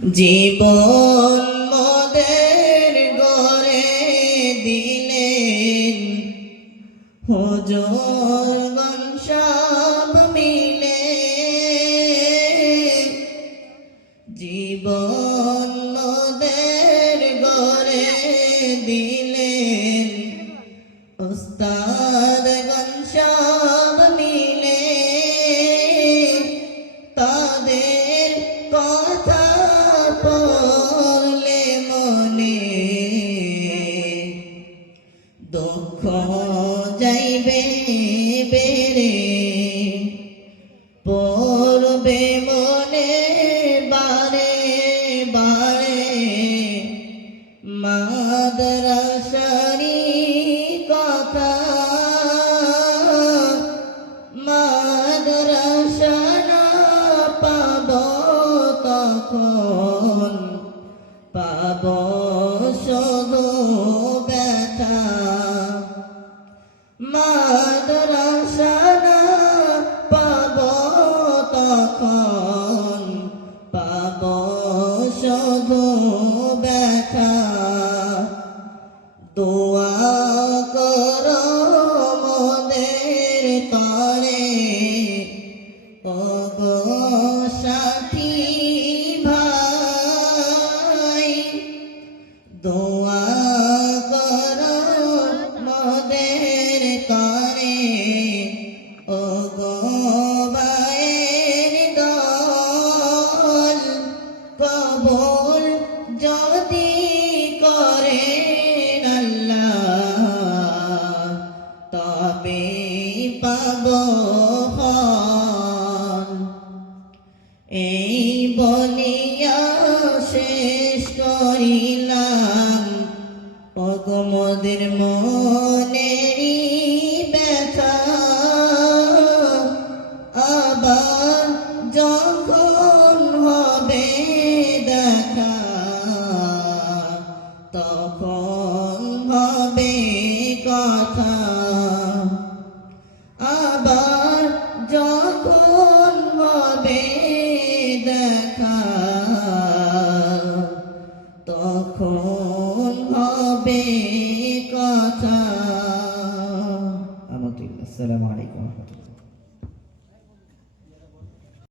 জীবন মোদের গড়ে দিলেন হুজুরগণ সব মিলে। জীবন মোদের গড়ে দিলেন উস্তাদগণ সব মিলে। তাদের কথা পড়লে মনে দুঃখ যাইবে বেড়ে, পড়বে মনে বারে বারে মাদ্রাসারি কথা। মাদ্রাসা না পাব তখন পাব শুধু ব্যথা। মাদ্রাসা না পাব তখন পাব শুধু ব্যথা। দোয়া করো মোদের তরে ওগো সাথী ভাই। দোয়া করো মোদের তরে ওগো ভাইয়ের দল। কবুল যদি করেন আল্লাহ তবে পাব ফল। এই বলিয়া শেষ করিলাম ওগো মোদের মনেরই ব্যথা। আবার যখন হবে দেখা তখন হবে কথা।